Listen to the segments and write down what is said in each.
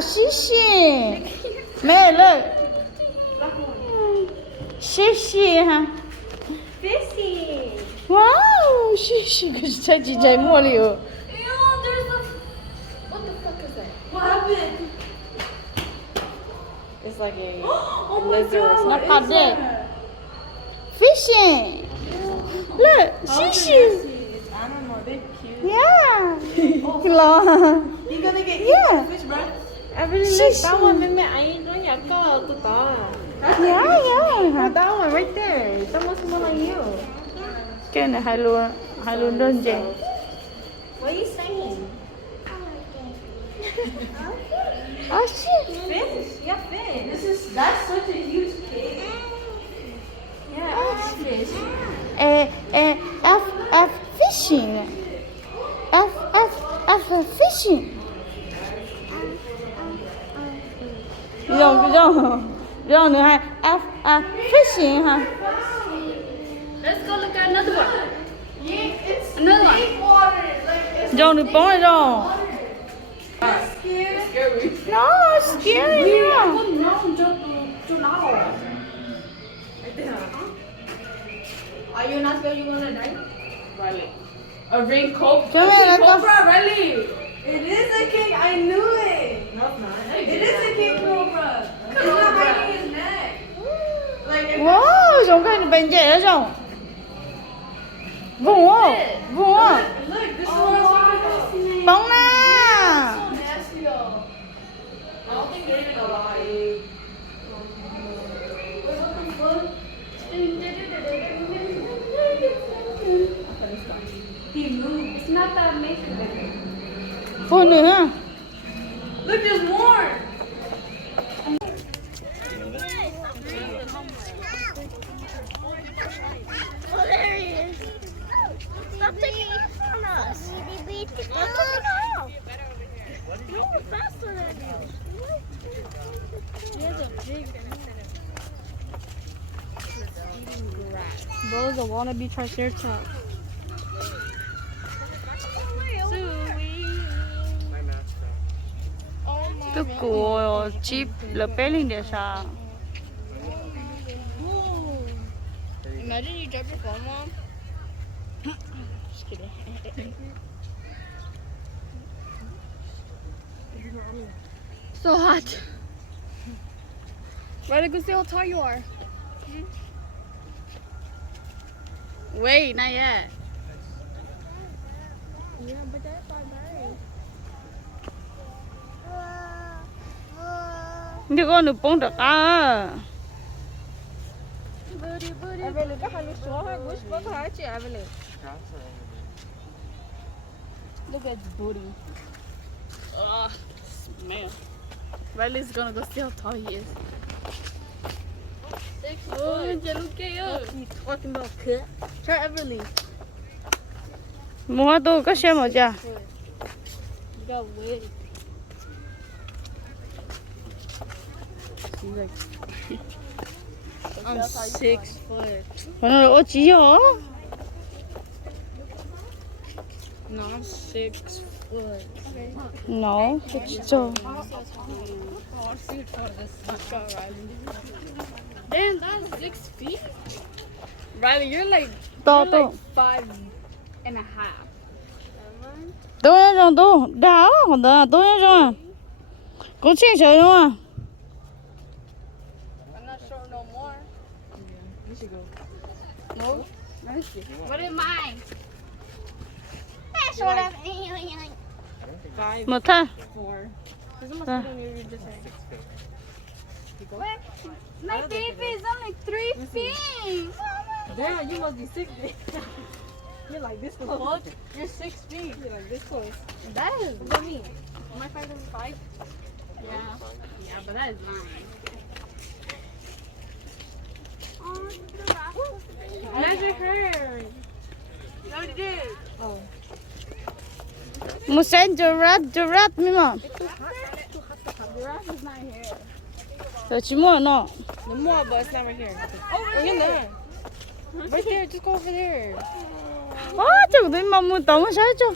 谢谢。没了。谢谢哈。Fishy. 哇哦，谢谢，可是才几在茉莉哦。Ew, there's a. What the fuck is that? What happened? It's like a Oh my lizard or god, something. what Not is that. that? Fishing. Look, Shishi. I don't know, they're cute. Yeah. Hello. You gonna get Yeah. fish, bro? I really Shishi. like that one. Maybe I ain't doing your girl to that. Yeah. That one right there. That must smell like you. Cái này hai luôn đơn giản. What are you saying? Oh shit. Fish? Yeah, fish. That's such a huge cake. Yeah, fish. F fishing. F fishing. Rồi nữa hai F fishing ha. Let's go look at another one. Another one. Rồi được bóng này rồi. Scary. No, it's scary. Are you not scared you're gonna die? Riley. A ring cobra. Come here, let's go. Riley. It is a king. I knew it. No, it's not. It is a king cobra. It's not biting his neck. Like if Wow, giống cái bên trẻ rồi. Vùng không? Vùng không? look, this is what I'm talking about. Bóng nè. So nasty though. I don't think they're even alive. Wait, what the fuck? He moved. It's not that amazing. Phun nữa ha. Look, there's more. Oh, there he is. Stop taking it from us. Stop taking it off. You're faster than you. He has a big Bro, the wannabe triceratops. Cái của chip là bé lên để sao? Imagine you drop your phone, Mom. Just kidding. So hot. Ready to see how tall you are. Wait, not yet. Yeah, but that's barbarian. Đi con được bóng được à? Evelyn, cái hai số hai bush có thái chị Evelyn. Look at his booty. Man. Riley's gonna go see how tall he is. Oh, look at you. He's talking about cut. Try Everly. Mua tôi có xem một chưa? You got weight. I'm 6 foot. Nó là ô chí hả? No, I'm 6 foot. No, 진짜. Damn, that's 6 feet. Riley, you're like To to. 5.5. Tôi nhớ rằng tôi đá còn đó tôi nhớ rằng có chuyện chơi đúng không? I'm not sure no more. You should go. No? What am I? Five, Một thằng. 4. This is my phone, you just saying. What? My baby is only 3 feet. Damn, you must be 6 feet. You're like this close. You're 6 feet. You're like this close. That is. What about me? Am I 5'5"? Yeah. Yeah, but that is mine. Measure her. You already did. Oh. Một sen giraffe mi mà. Giraffe is not here. Rồi chỉ mua nó. The more, but it's not right here. Oh, you're not. Right there, just go over there. Chắc tôi mà mua tao mà sao chứ?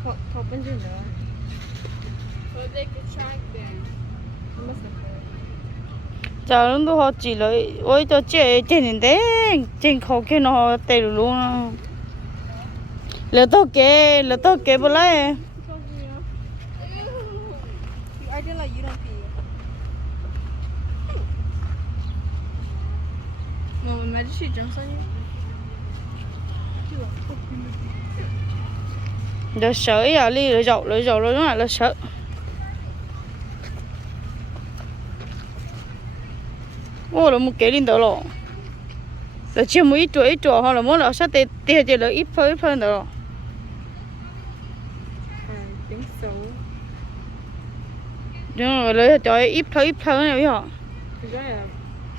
เขาเป็นจริงเหรอ So they could track them. giờ nó tôi họ chỉ lấy ôi tôi chơi trên đấy trên khó kia nó tệ luôn lỡ tôi kể bữa nay You acting like you don't pee. No, imagine she jumps on you. giờ sợ giờ đi lỡ dậu nó lại là sợ ô là một cái linh đó rồi là chưa mấy tuổi hoặc là muốn là sát tê tê chỉ là ít hơn đó I think so. nhưng mà lấy cho ít hơn này biết không You gotta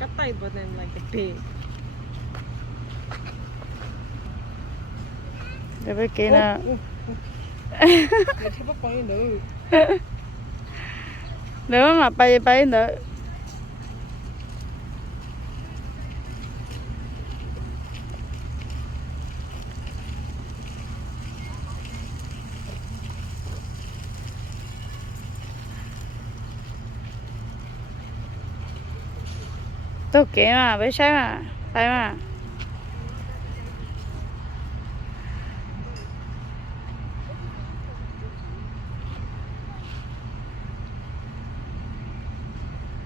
cắt tay but then like a pig. để bên kia nè Mày thấy bắt con nữa. nếu mà bay nữa tôi kể mà với sáng mà phải mà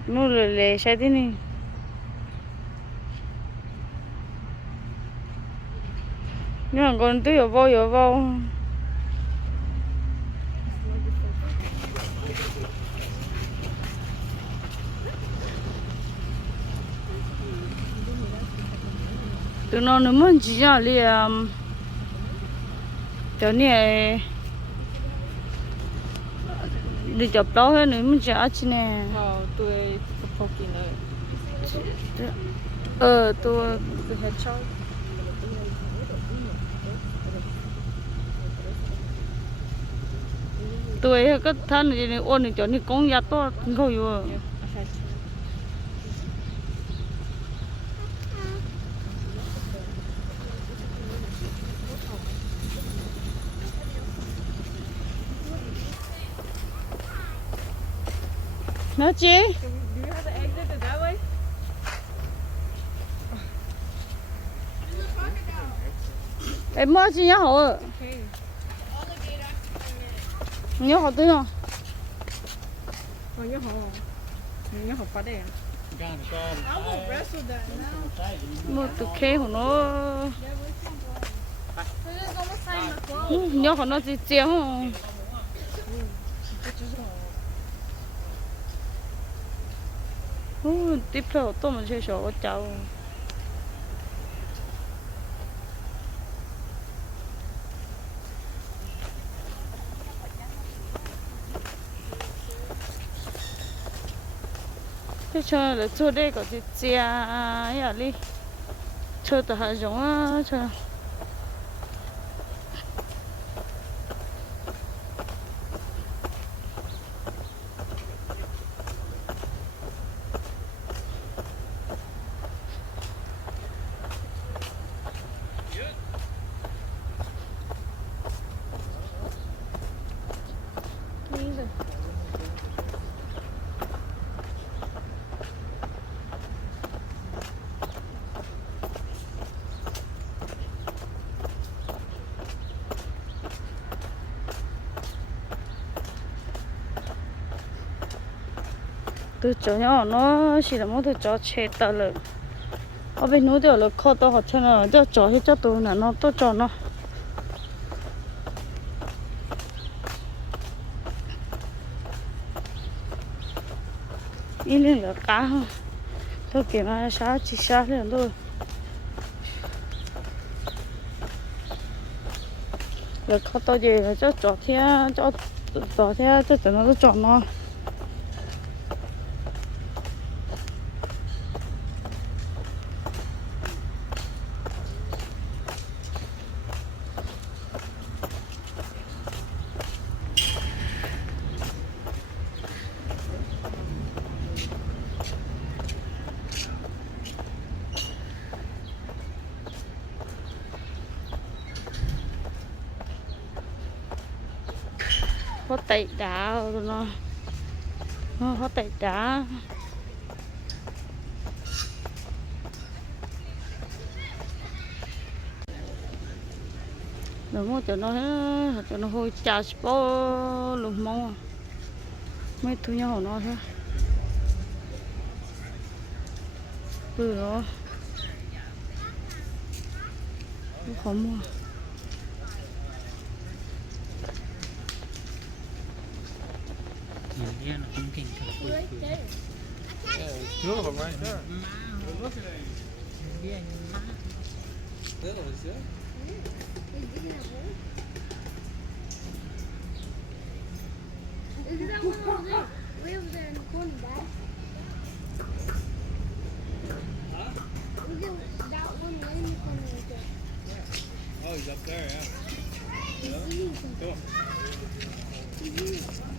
nó lề sai thế này nhưng mà con tôi ở vô tụi nó nếu muốn chỉ cho liền chỗ này đi chụp đó hết nữa muốn trả chi nè Tôi poking tôi the hedgehog. tôi cái thân này ôn này chỗ này cũng giá to không có gì A hedgehog. nó chứ Do you have to exit it that way? em mua chi nhá hổ Okay. nhớ hổ tôi không Nhớ hổ phá đẻ. I will wrestle that now. mua từ khé của nó They're just almost time to go. nhớ của nó chỉ chiếu không tiếp theo tôi mình chơi sổ cháu thế cho là cho đây có cái chia ya đi cho tao hay giống á cho từ chỗ nhỏ nó chỉ là một từ chỗ chết tao rồi ở bênนู้นเดี๋ยวเราข้อตัวหัดเช่นนั้นเดี๋ยวจ่อให้เจ้าตัวน่ะเนาะตัวจ่อเนาะอีเรื่องเหลือกาตัวเก็บมาช้าจีช้าเรื่องตัวเหลือข้อตัวเดียวเจ้าจ่อเที่ยเจ้าจ่อเที่ยเจ้าแต่เราต้องจ่อเนาะ có tẩy đá rồi nó có tẩy đá đúng rồi cho nó hơi chả sport luôn mong mấy thứ nhau nó thôi đó khó mua India nó cũng kinh thật. Two of them right there. India má. Is that one over there? Way over there in the corner, Dad. Look at that one way in the corner right there. Oh, he's up there, yeah. He's eating something. He's eating.